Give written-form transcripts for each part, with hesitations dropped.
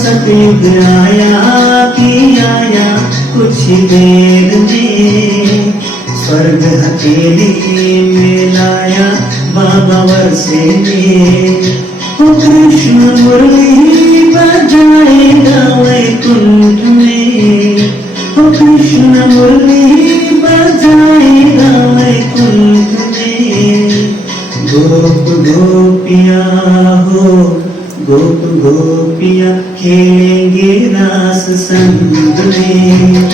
सतयुग आया कि आया कुछ देर में, स्वर्ग हथेली में लाया बाबा वर्षे में। कृष्ण मुरली बजाएगा वैकुंठ में, कृष्ण मुरली बजाएगा वैकुंठ में। गोप गोपिया हो गोप गोपिया खेलेंगे रास संग में।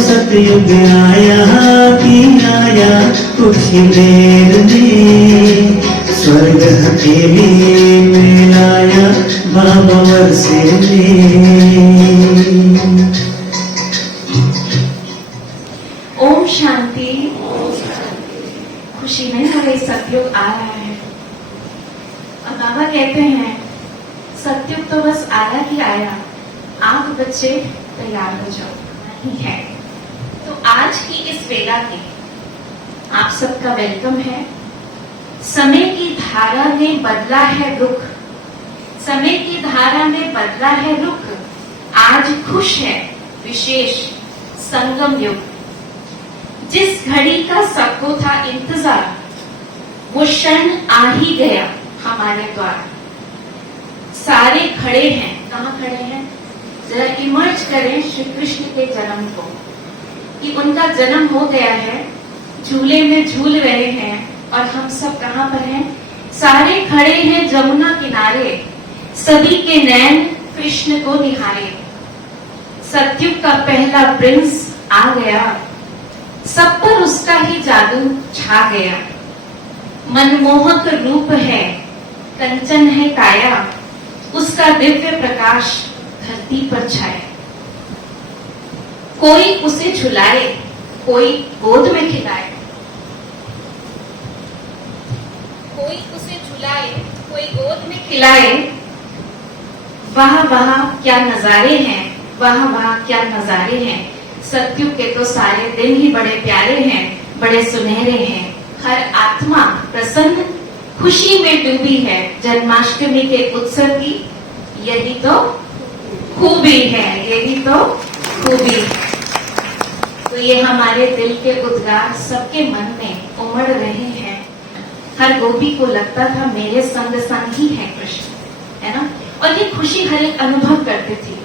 सतयुग आया कि आया कुछ देर में, स्वर्ग हथेली में लाया बाबा वर्षे में। ओम शांति। खुशी नहीं हो रही, सतयुग आ रहा है। और बाबा कहते हैं सतयुग तो बस आया ही आया, आप बच्चे तैयार हो जाओ, नहीं है। तो आज की इस वेला में आप सबका वेलकम है। समय की धारा में बदला है रुख, समय की धारा में बदला है रुख। आज खुश है विशेष संगम युग। जिस घड़ी का सबको था इंतजार, वो क्षण आ ही गया हमारे द्वार। सारे खड़े हैं, कहाँ खड़े हैं? जरा इमर्ज करें श्री कृष्ण के जन्म को, कि उनका जन्म हो गया है, झूले में झूल रहे हैं। और हम सब कहाँ पर हैं? सारे खड़े हैं जमुना किनारे, सभी के नैन कृष्ण को निहारे। सतयुग का पहला प्रिंस आ गया, सब पर उसका ही जादू छा गया। मनमोहक रूप है, कंचन है काया, उसका दिव्य प्रकाश धरती पर छाया। कोई उसे झुलाए, कोई गोद में खिलाए, कोई उसे झुलाए, कोई गोद में खिलाए। वाह वाह क्या नजारे हैं, वाह वाह क्या नजारे हैं। सतयुग के तो सारे दिन ही बड़े प्यारे हैं, बड़े सुनहरे हैं। हर आत्मा प्रसन्न खुशी में डूबी है। जन्माष्टमी के उत्सव की यही तो खूबी है, यही तो खूबी। तो ये हमारे दिल के उद्गार सबके मन में उमड़ रहे हैं। हर गोपी को लगता था मेरे संग संग ही है कृष्ण, है ना। और ये खुशी हर एक अनुभव करते थे।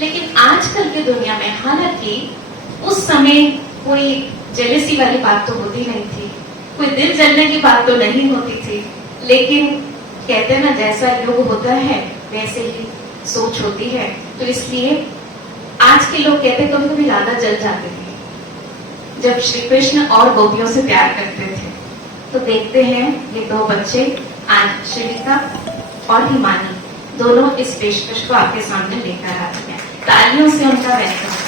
लेकिन आजकल की दुनिया में, हालांकि उस समय कोई जेलसी वाली बात तो होती नहीं थी, कोई दिल जलने की बात तो नहीं होती थी, लेकिन कहते हैं ना जैसा युग होता है वैसे ही सोच होती है। तो इसलिए आज के लोग कहते कभी कभी ज्यादा जल जाते थे जब श्री कृष्ण और गोपियों से प्यार करते थे। तो देखते हैं ये दो बच्चे आज श्रीलिका और हिमानी दोनों इस पेशकश को आपके सामने लेकर आते हैं। तालियों से उनका वेलकम।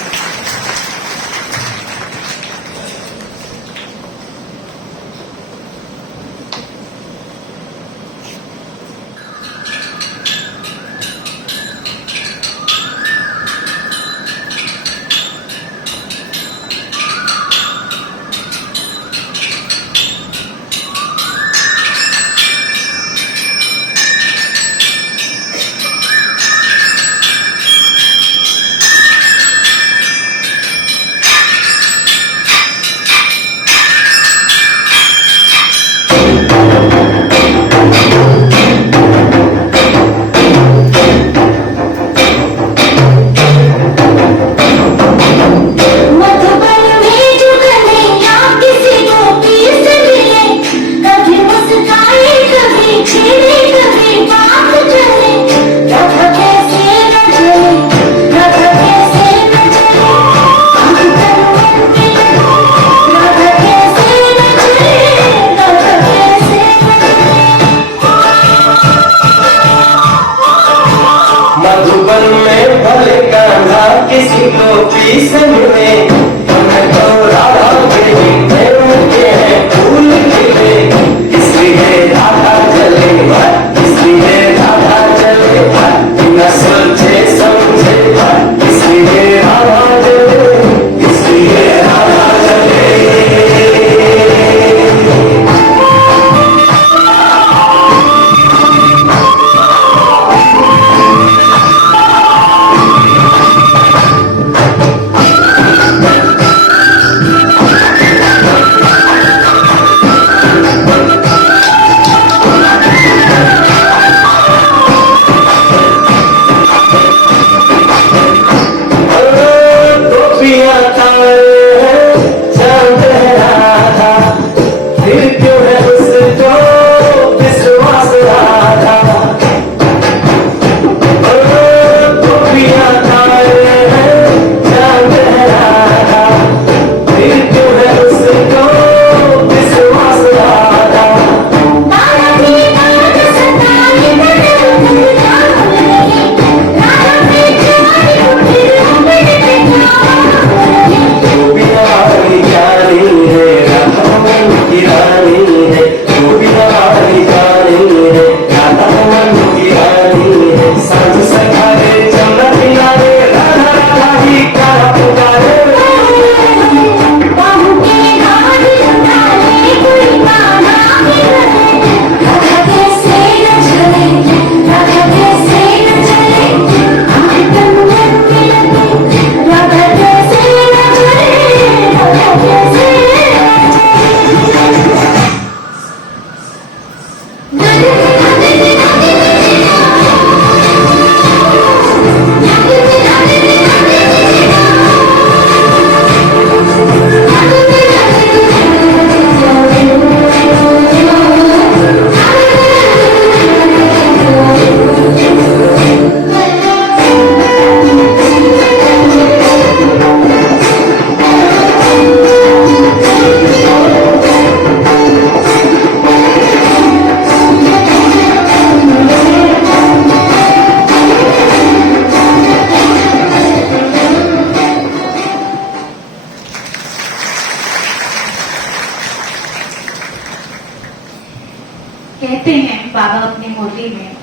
जिंदगी में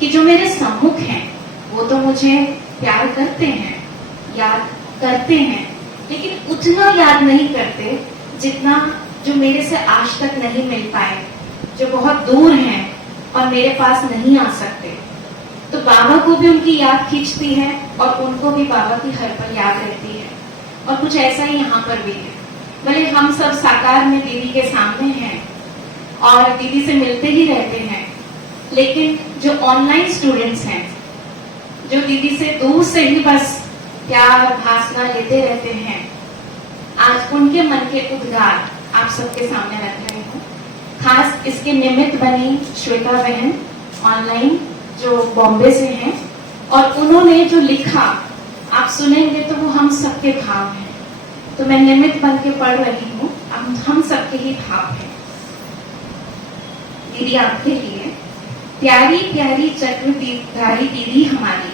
कि जो मेरे सम्मुख हैं वो तो मुझे प्यार करते हैं, याद करते हैं, लेकिन उतना याद नहीं करते जितना जो मेरे से आज तक नहीं मिल पाए, जो बहुत दूर हैं और मेरे पास नहीं आ सकते। तो बाबा को भी उनकी याद खींचती है और उनको भी बाबा की हर पल याद रहती है। और कुछ ऐसा ही यहाँ पर भी है। भले हम सब साकार में दीदी के सामने हैं और दीदी से मिलते ही रहते हैं, लेकिन जो ऑनलाइन स्टूडेंट्स हैं, जो दीदी से दूर से ही बस प्यार भाषा लेते रहते हैं, आज उनके मन के उद्गार आप सबके सामने रख रहे हूँ। खास इसके निमित्त बनी श्वेता बहन ऑनलाइन जो बॉम्बे से हैं, और उन्होंने जो लिखा आप सुनेंगे तो वो हम सबके भाव हैं। तो मैं निमित्त बन के पढ़ रही हूँ, हम सबके ही भाव हैं। दीदी आपके लिए। प्यारी प्यारी चक्रधारी दीदी हमारी,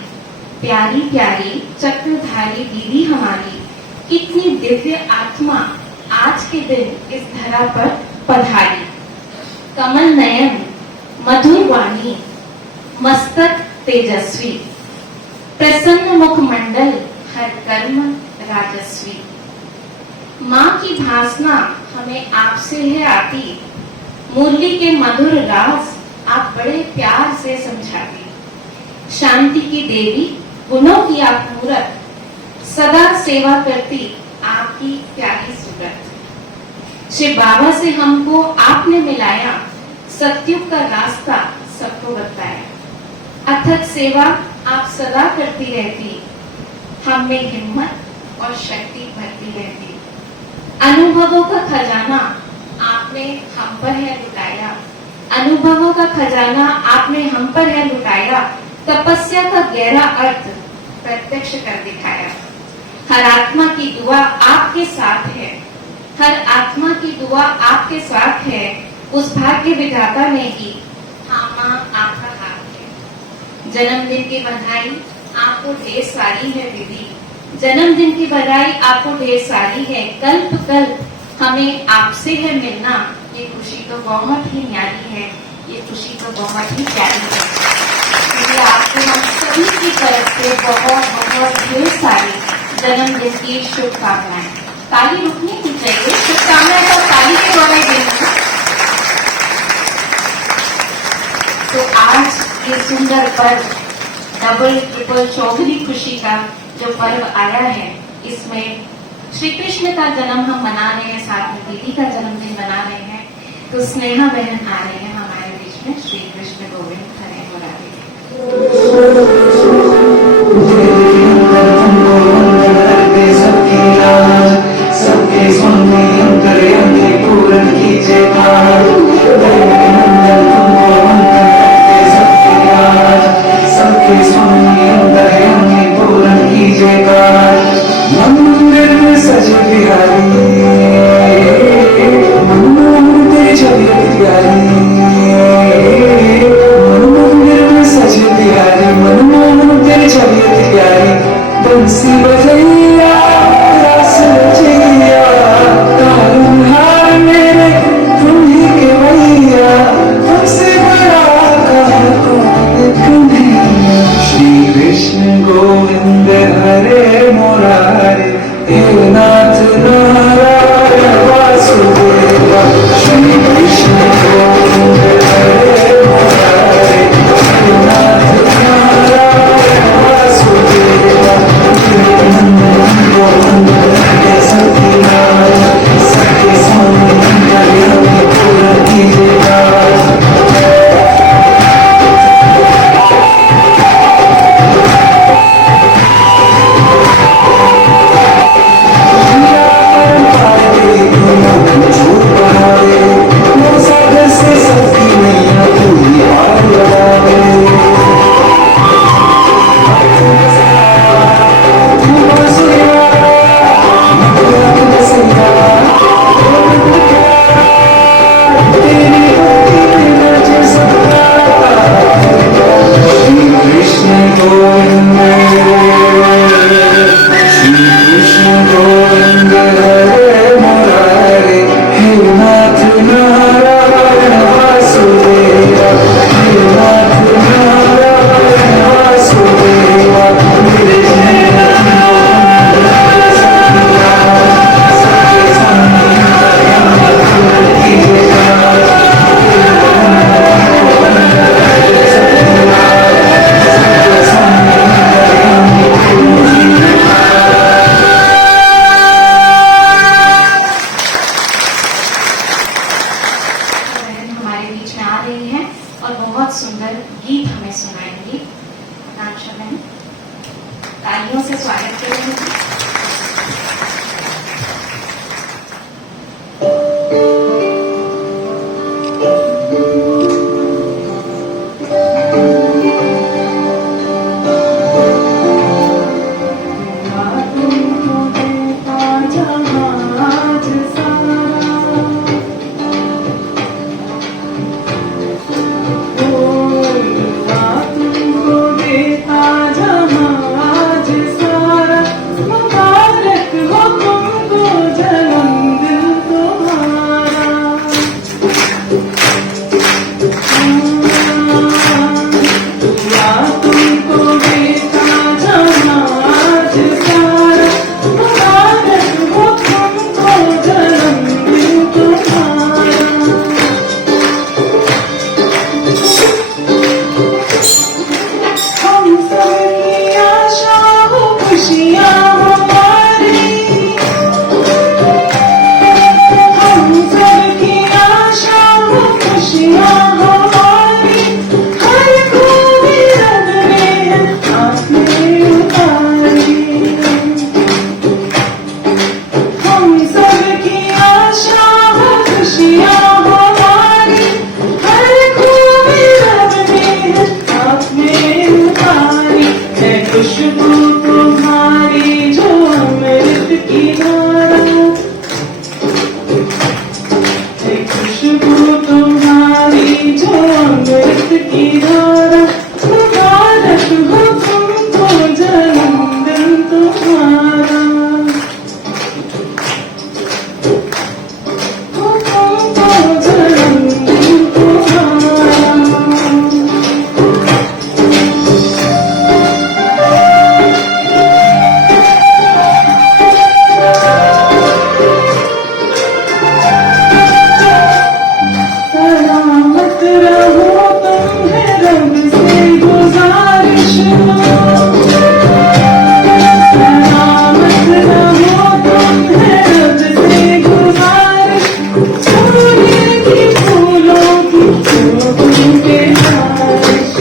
प्यारी प्यारी चक्रधारी दीदी हमारी, कितनी दिव्य आत्मा आज के दिन इस धरा पर पधारी। कमल नयन मधुर वाणी, मस्तक तेजस्वी, प्रसन्न मुखमंडल हर कर्म राजस्वी। माँ की भासना हमें आपसे है आती, मुरली के मधुर राज आप बड़े प्यार से समझाती। शांति की देवी गुणों की आप मूरत, सदा सेवा करती आपकी प्यारी सूरत। शिव बाबा से हमको आपने मिलाया, सत्युग का रास्ता सबको बताया। अथक सेवा आप सदा करती रहती, हम में हिम्मत और शक्ति भरती रहती। अनुभवों का खजाना आपने हम पर है लुटाया, अनुभवों का खजाना आपने हम पर है लुटाया। तपस्या का गहरा अर्थ प्रत्यक्ष कर दिखाया। हर आत्मा की दुआ आपके साथ है, हर आत्मा की दुआ आपके साथ है। उस भाग्य विधाता ने ही थामा आपका हाथ है। जन्मदिन की बधाई आपको ढेर सारी है दीदी, जन्मदिन की बधाई आपको ढेर सारी है। कल्प कल्प हमें आपसे है मिलना, ये खुशी तो बहुत ही न्यारी है, ये खुशी तो बहुत ही प्यारी है। इसलिए आपको हम सभी की तरफ से बहुत बहुत ढेर सारी जन्मदिन की शुभकामनाएं। ताली रुकनी की चाहिए, शुभकामनाएं तो ताली के द्वारा देना। तो आज ये सुंदर पर्व, डबल ट्रिपल चौगुनी खुशी का जो पर्व आया है, इसमें श्री कृष्ण का जन्म हम मना रहे हैं, साथ में दीदी का जन्मदिन मना रहे हैं। तो स्नेहा बहन आ रहे हैं हमारे बीच में। श्री कृष्ण गोविंद हरे मुरारी। सबकी लाज, सबके स्वामी अंतर्यामी पूर्ण कीजिए काज। सबकी लाज, सबके स्वामी अंतर्यामी पूर्ण कीजिए काज। मंदिर में सजे बिहारी, मनमोहन छवि प्यारी, मंदिर में सजे बिहारी, मनमोहन तेरी छवि प्यारी। बंसी बजैया रस रचैया, तारनहार मेरे तुम ही के भैया, तुमसे बड़ा कहाँ कौन कन्हैया। श्री कृष्ण गोविंद हरे मुरारे, हे नाथ नारायण वासुदेवा। श्री कृष्ण गोविंद हरे मुरारे, हे नाथ नारायण वासुदेवा। सबकी लाज, सबके स्वामी अंतर्यामी पूर्ण कीजिए काज। तुम्हारा तुमको जन्मदिन तुम्हारा सलामत रहो तुम है रब से गुजारिश सलामत रहो तुम है रब से गुजारिश चोरी की फूलों की चोटी पे बारिश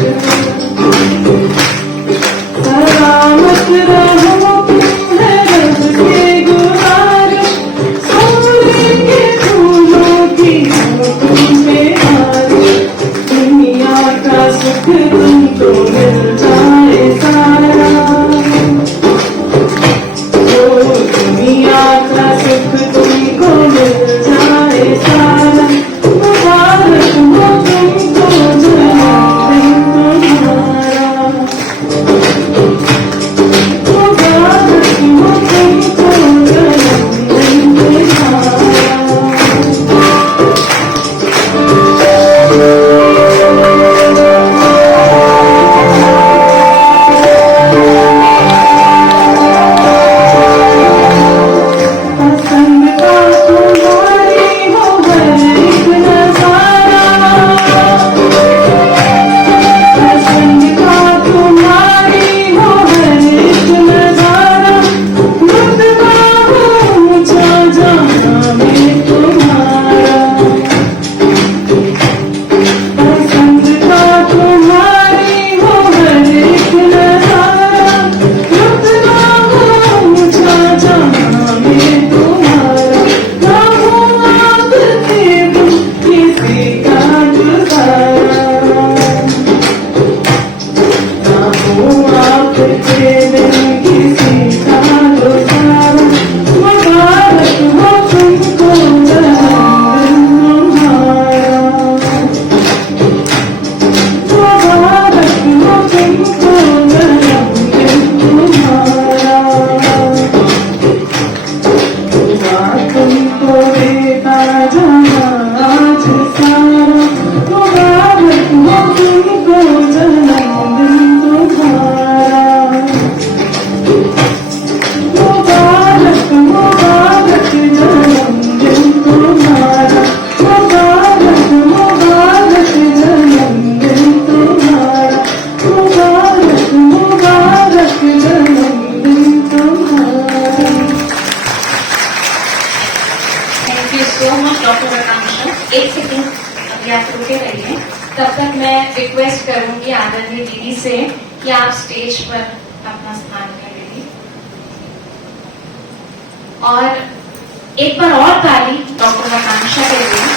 सलामत रहो तुम है रब से गुजारिश चोरी के फूलों की चोटी पे बारिश दुनिया का सुख तुमको मिल जाए सारा ओ दुनिया का सुख तुमको मिल जाए सारा मुबारक हो तुमको जन्मदिन तुम्हारा मुबारक हो तुमको जन्मदिन पसंद का तुम्हारी हो हर एक नजारा पसंद का तुम्हारी हो हर एक नजारा रुतबा हो ऊंचा जहां में तुम्हारा पसंद का तुम्हारी हो हर एक नजारा रुतबा हो ऊंचा जहां में तुम्हारा ना हो आपके बिन किसी का गुजारा ना हो आपके बिन किसी का गुजारा मुबारक हो तुमको जन्मदिन तुम्हारा मुबारक हो तुमको जन्मदिन तुम्हारा खुदा तुमको देता जहाँ आज सारा मुबारक हो तुमको जन्मदिन तुम्हारा मुबारक मुबारक जन्मदिन तुम्हारा मुबारक मुबारक जन्मदिन तुम्हारा मुबारक मुबारक जन्मदिन तुम्हारा thank you so much doctor Akanksha. एक सेकंड अभी आप रुके रहिए, तब तक मैं रिक्वेस्ट करूंगी आदरणीय दीदी से कि आप स्टेज पर अपना स्थान ले लीजिए और एक बार और ताली डॉक्टर आकांक्षा के लिए।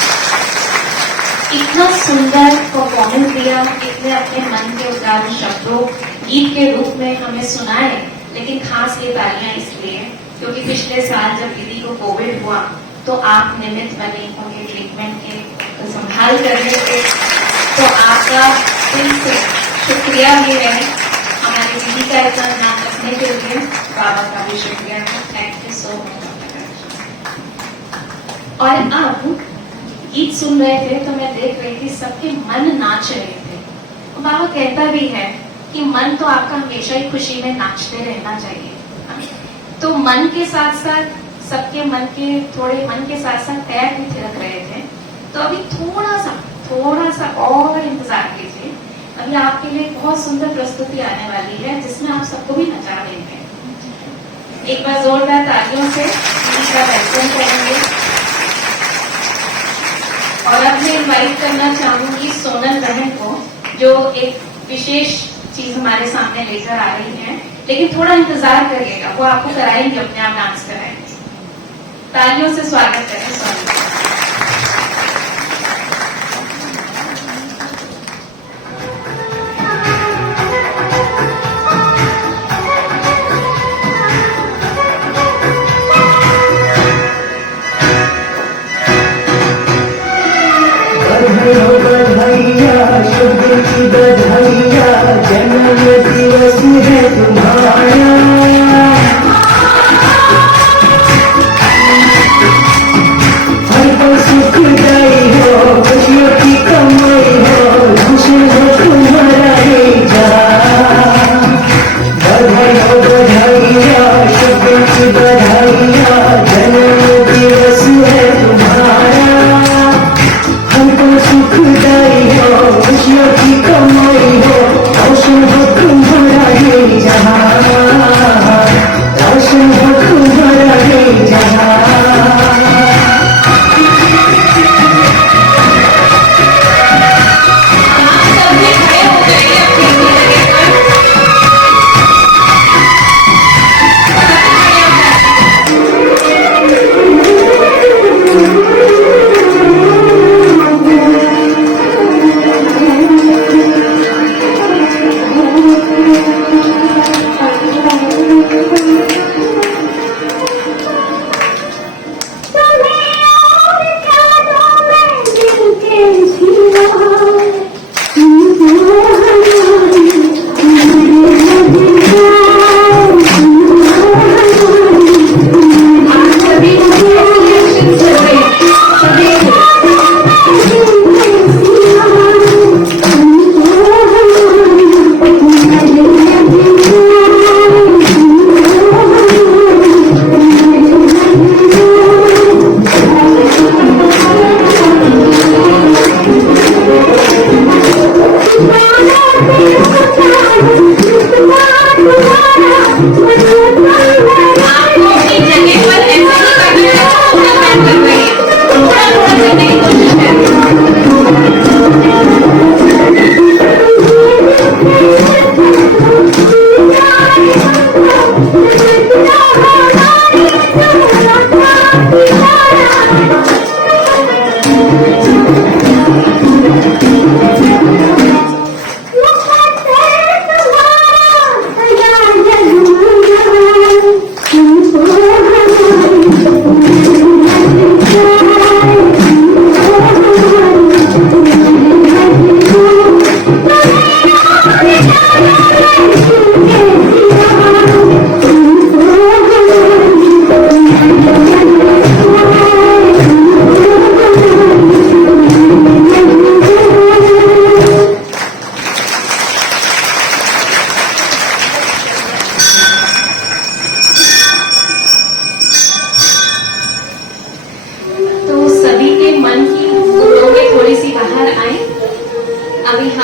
इतना सुंदर परफॉर्मेंस दिया, इतने अपने मन के उतारू शब्दों गीत के रूप में हमें सुनाए, लेकिन खास ये तालियां इसलिए क्योंकि पिछले साल जब दीदी को कोविड हुआ तो आप निमित्त बने उनके ट्रीटमेंट के संभाल करने के, तो आपका दिल से शुक्रिया भी है हमारी दीदी का इतना ध्यान रखने के लिए। बाबा का भी शुक्रिया है। Thank you so much. और अब गीत सुन रहे थे तो मैं देख रही थी सबके मन नाच रहे थे। और बाबा कहता भी है कि मन तो आपका हमेशा ही खुशी में नाचते रहना चाहिए। तो मन के साथ साथ सबके मन के साथ साथ पैर भी थिरक रहे थे। तो अभी थोड़ा सा और इंतजार कीजिए। अभी आपके लिए बहुत सुंदर प्रस्तुति आने वाली है जिसमें आप सबको भी नचा देंगे। एक बार जोरदार तालियों से दीदी का वेलकम करेंगे। और अब मैं इनवाइट करना चाहूंगी सोनल बहन को, जो एक विशेष चीज हमारे सामने लेकर आ रही है, लेकिन थोड़ा इंतजार करिएगा, वो आपको कराएंगे, अपने आप डांस कराएंगे। तालियों से स्वागत करें सोनल। बधाइया शुभ की बधाइया, जन्म दिवस है तुम्हारा।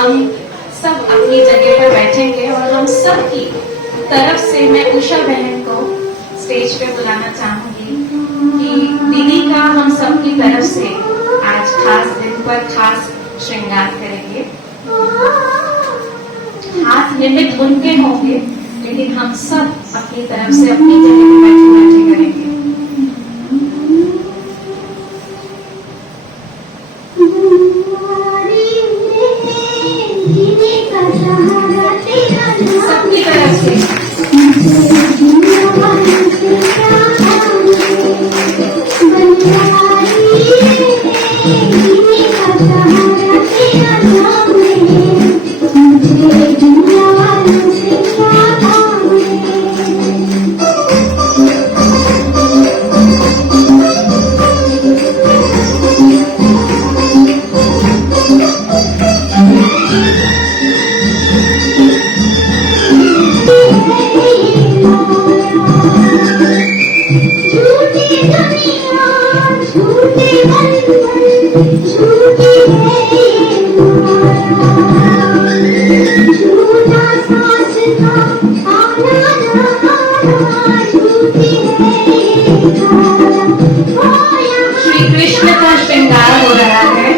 हम सब अपनी जगह पर बैठेंगे और हम सब की तरफ से मैं उषा बहन को स्टेज पे बुलाना चाहूंगी कि दीदी का हम सब की तरफ से आज खास दिन पर खास श्रृंगार करेंगे। हाथ निमित्त उनके होंगे, लेकिन हम सब अपनी तरफ से अपनी जगह पे बैठे बैठे करेंगे। सबकी तरफ से श्री कृष्ण का श्रृंगार हो रहा है।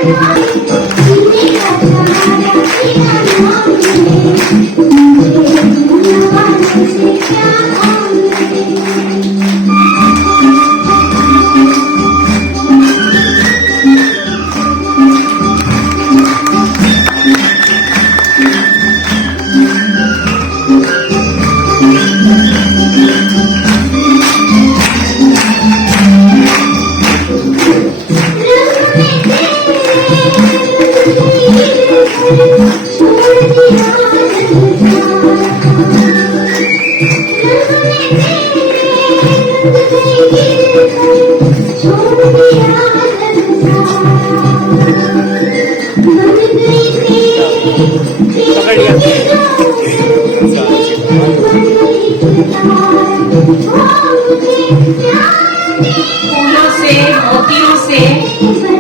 फूलों से, मोतियों से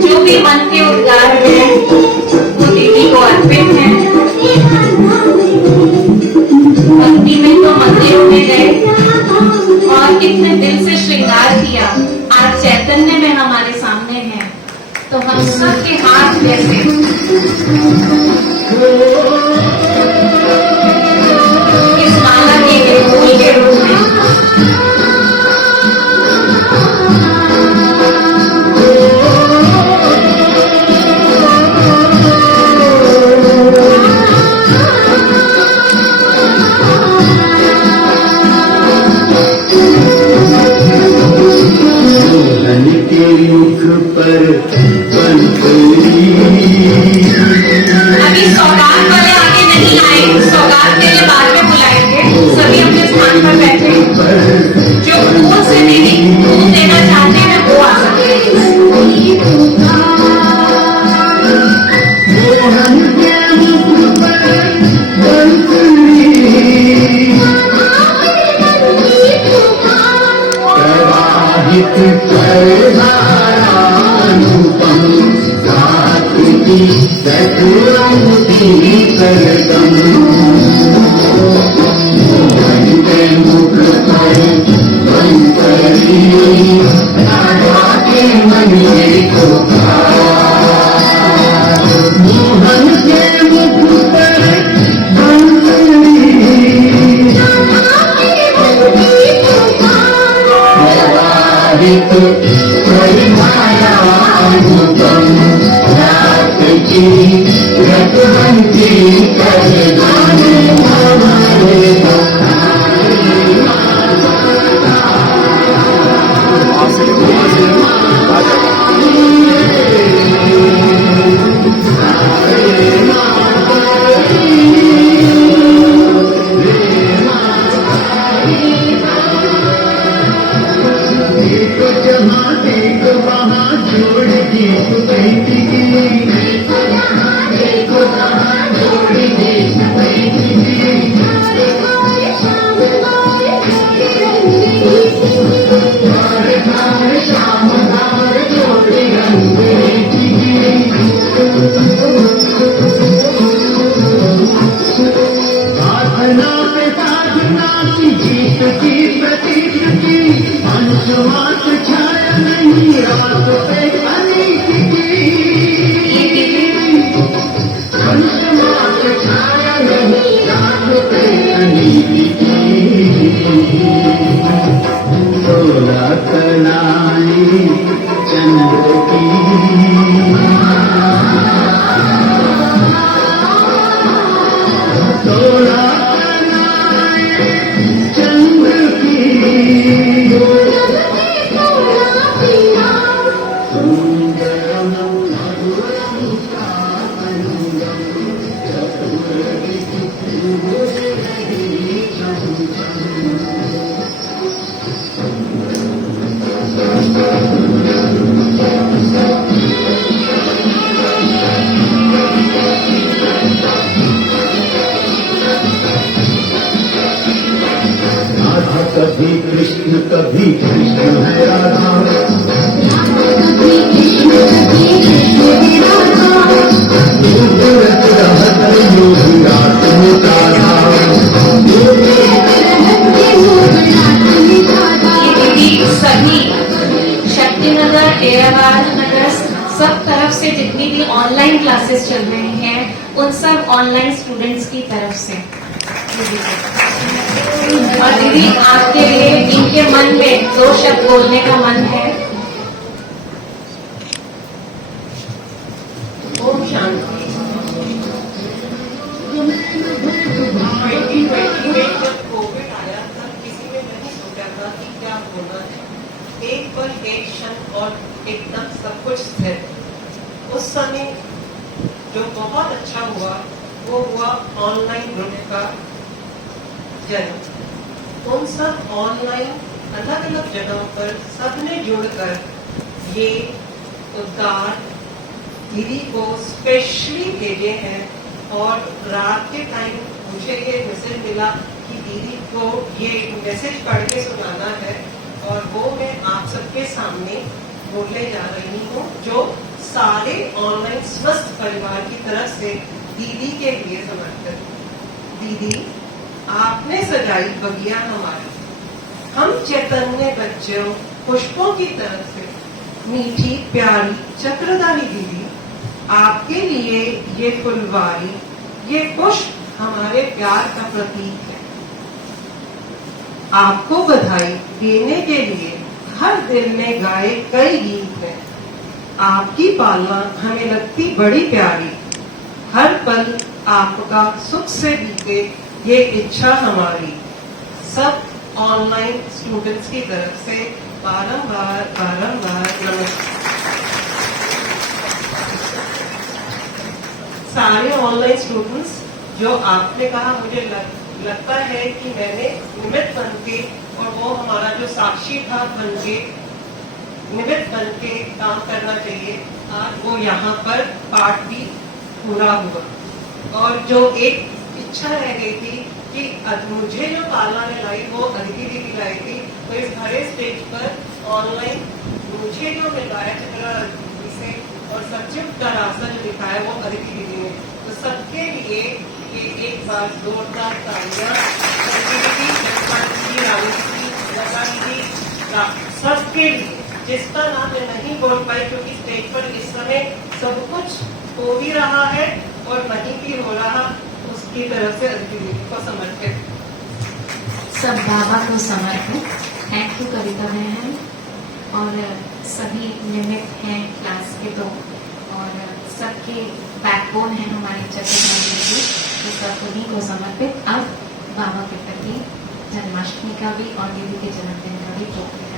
जो भी मन के उद्गार है वो दीदी को अर्पित है। भक्ति में तो मंदिर में गए और कितने दिल से श्रृंगार किया, आज चैतन्य में हमारे सामने है, तो हम सबके हाथ जैसे इस माला के फूल के रूप में अभी सौगात वाले आगे नहीं आए, सौगात के लिए बाद में बुलाएंगे। सभी अपने स्थान पर बैठे, जो फूल से दीदी फूल देना चाहते हैं वो आ सकते ये दीदी चंद्र की सोलह चंद्र की राधा कभी कृष्ण है राधा योगी रात मुकाधा ये दीदी सभी शक्तिनगर, एराबाद नगर, सब तरफ से जितनी भी ऑनलाइन क्लासेस चल रहे हैं उन सब ऑनलाइन स्टूडेंट्स की तरफ से। और दीदी आपके लिए इनके मन में 2 शब्द बोलने का मन है। ओम शांति। 2020 में जब कोविड आया तब किसी ने नहीं सोचा था कि क्या होना है। एक पल एक क्षण और एकदम सब कुछ स्थिर। उस समय जो बहुत अच्छा हुआ वो हुआ ऑनलाइन ग्रुप का जन्म। उन सब ऑनलाइन अलग अलग जगहों पर सबने जुड़कर ये उद्गार दीदी को स्पेशली भेजे हैं। और रात के टाइम मुझे ये मैसेज मिला कि दीदी को ये मैसेज पढ़ के सुनाना है और वो मैं आप सबके सामने बोलने जा रही हूँ, जो सारे ऑनलाइन स्वस्थ परिवार की तरफ से दीदी के लिए समर्पित। दीदी, आपने सजाई बगिया हमारी, हम चैतन्य बच्चों पुष्पों की तरफ से मीठी प्यारी चक्रधारी दीदी, आपके लिए ये फुलवारी, ये पुष्प हमारे प्यार का प्रतीक है। आपको बधाई देने के लिए हर दिल ने गाए कई गीत हैं। आपकी पालना हमें लगती बड़ी प्यारी, हर पल आपका सुख से बीते ये इच्छा हमारी। सब ऑनलाइन स्टूडेंट्स की तरफ से बारंबार नमस्कार। सारे ऑनलाइन स्टूडेंट्स, जो आपने कहा, मुझे लगता है कि मैंने निमित्त बन के, और वो हमारा जो साक्षी था बन के, निमित्त बन के काम करना चाहिए। आज वो यहाँ पर पाठ भी पूरा हुआ। और जो एक इच्छा रह गई थी कि मुझे जो पालना ने लाई वो अदिति दीदी लाई थी, तो इस भरे स्टेज पर ऑनलाइन मुझे जो मिला है चक्रधारी दीदी से और सचिव का रास्ता जो लिखा है वो अदिति दीदी ने, तो सबके लिए ये एक बार जोरदार तालियां। दीदी, रानी जी, लता दीदी, सबके लिए, जिसका नाम मैं नहीं बोल पाई क्योंकि स्टेज पर इस समय सब कुछ हो भी रहा है और नहीं भी हो रहा, उसकी तरफ से अदिति दीदी को समर्पित। सब बाबा को समर्पित। थैंक यू कविता बहन। और सभी निमित्त हैं क्लास के, तो और सबके बैकबोन है हमारे चक्रधारी जी, तो सब उन्हीं को समर्पित। अब बाबा के प्रति जन्माष्टमी का भी और दीदी के जन्मदिन का भी प्रोग्राम है।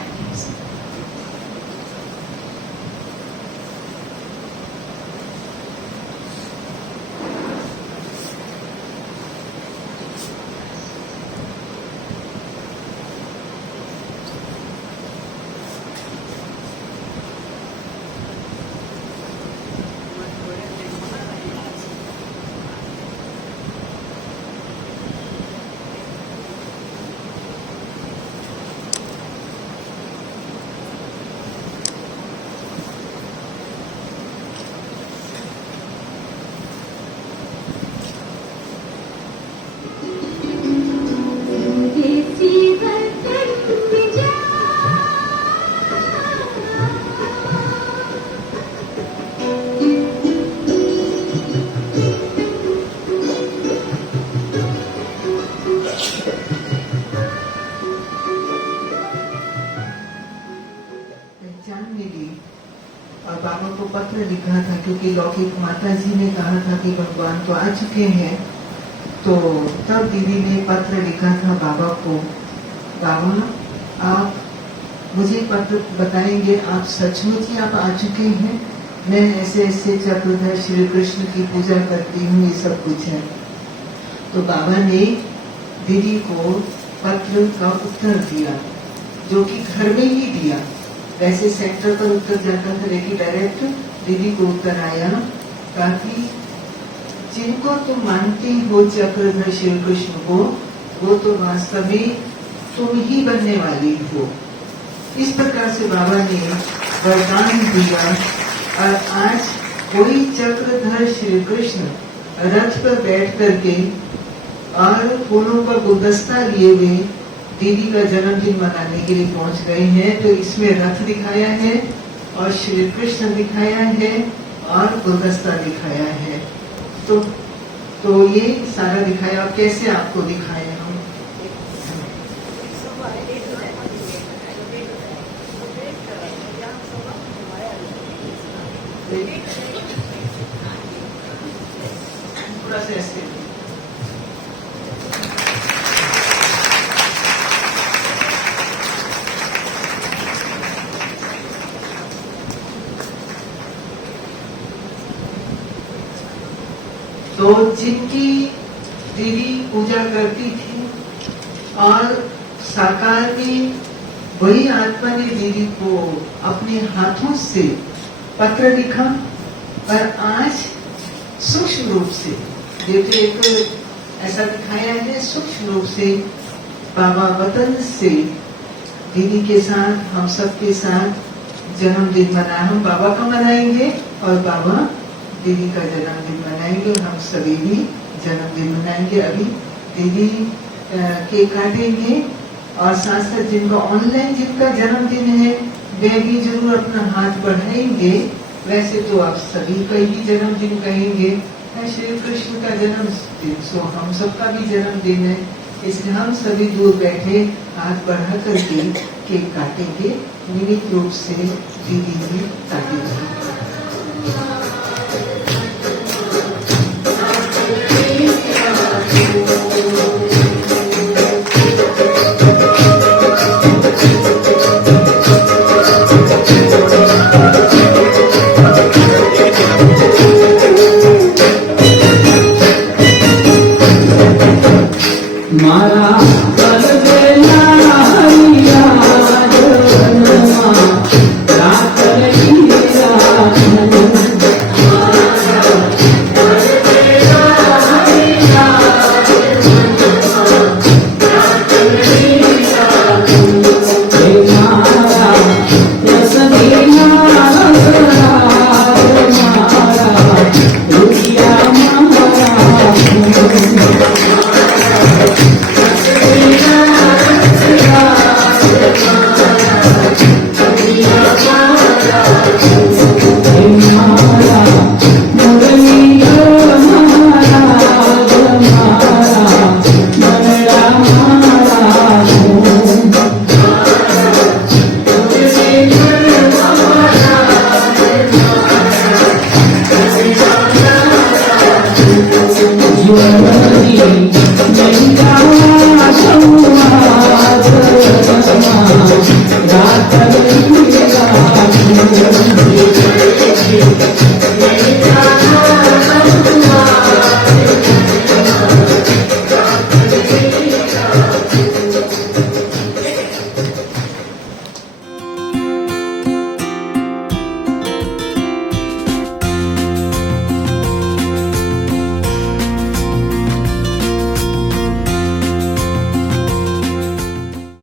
मिली और बाबा को पत्र लिखा था, क्योंकि लौकिक माता जी ने कहा था कि भगवान तो आ चुके हैं। तो तब दीदी ने पत्र लिखा था बाबा को, बाबा आप मुझे पत्र बताएंगे, आप सचमुच ही आप आ चुके हैं? मैं ऐसे ऐसे चक्रधर श्री कृष्ण की पूजा करती हूँ, ये सब कुछ है। तो बाबा ने दीदी को पत्र का उत्तर दिया, जो कि घर में ही दिया। वैसे सेंटर पर उत्तर जाता था, लेकिन डायरेक्ट दीदी को उत्तर आया, ताकि जिनको तुम मानती हो चक्रधर श्री कृष्ण को, वो तो वास्तव में तुम ही बनने वाली हो। इस प्रकार से बाबा ने वरदान दिया। और आज कोई चक्रधर श्री कृष्ण रथ पर बैठ करके और फूलों का गुलदस्ता लिए हुए दीदी का जन्मदिन मनाने के लिए पहुंच गए हैं। तो इसमें रथ दिखाया है और श्री कृष्ण दिखाया है और गुलदस्ता दिखाया है। तो ये सारा दिखाया। अब कैसे आपको दिखाया हम? थोड़ा सा ऐसे तो जिनकी दीदी पूजा करती थी और साकार में वही आत्मा ने दीदी को अपने हाथों से पत्र लिखा, पर आज सूक्ष्म रूप से देखिए, एक ऐसा दिखाया है सूक्ष्म रूप से बाबा वतन से दीदी के साथ, हम सब के साथ जन्मदिन मना, हम बाबा का मनाएंगे और बाबा दीदी का जन्मदिन मनाएंगे और हम सभी भी जन्मदिन मनाएंगे। अभी दीदी केक काटेंगे और साथ साथ जिनका ऑनलाइन जिनका जन्मदिन है वे भी जरूर अपना हाथ बढ़ाएंगे। वैसे तो आप सभी का ही जन्मदिन कहेंगे, श्री कृष्ण का जन्मदिन, सो हम सबका भी जन्मदिन है, इसलिए हम सभी दूर बैठे हाथ बढ़ा करके केक काटेंगे। नियमित रूप से दीदी भी काटेंगे।